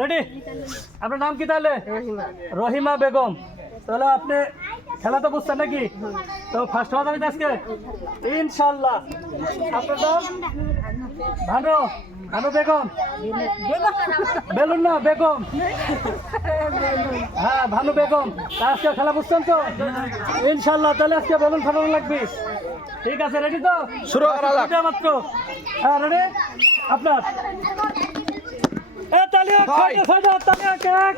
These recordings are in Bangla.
রেডি? আপনার নাম কি তাহলে? রহিমা বেগম। তাহলে আপনি খেলা তো বুঝছেন নাকি? তো ফার্স্ট হওয়া যাবে আজকে ইনশাল্লাহ। আপনার নাম? ভানু। ভানু বেগম। বেলুন না, বেগম। হ্যাঁ, ভানু বেগম। আজকে খেলা বুঝছেন তো ইনশাল্লাহ। তাহলে আজকে বেলুন ফাটানো লাগবে। ঠিক আছে, রেডি তো? শুরু করা যাক। মাত্র। হ্যাঁ, রেডি? আপনার তালিয়া ছয়টা ছয়টা তালিয়া কেক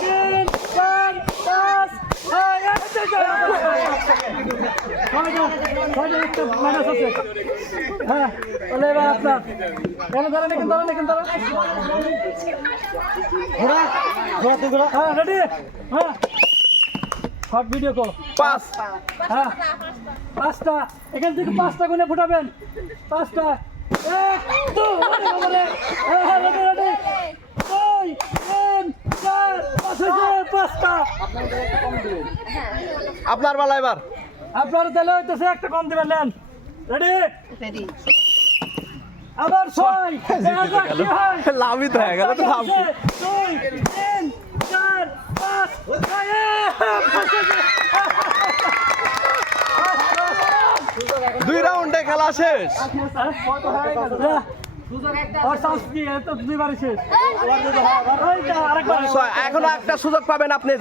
3 4 5 হ্যাঁ, তাহলে এবার আপনার ধরেন কিন্তু হ্যাঁ, রেডি? হ্যাঁ, শর্ট ভিডিও কো 5 হ্যাঁ, 5টা এখান থেকে 5টা গুনে ফুটাবেন। 5টা 1 2 আপনার বেলা এবার আপনার তাহলে হইতেছে একটা কম দিবেন। নেন, রেডি? আবার 6 লাভই তো হয়ে গেল তো। 2 3 4 5 2 রাউন্ডে খেলা শেষ। এখনো একটা সুযোগ পাবেন আপনি।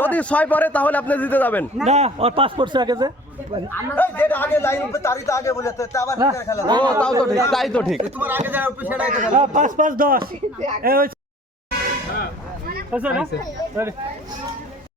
যদি 6 পরে তাহলে আপনি জিতে যাবেন। না, ওর 5 পড়ছে আগে যে। ও তাও তো ঠিক, তাই তো ঠিক। 5 5 10 এই হইছে না? রেডি?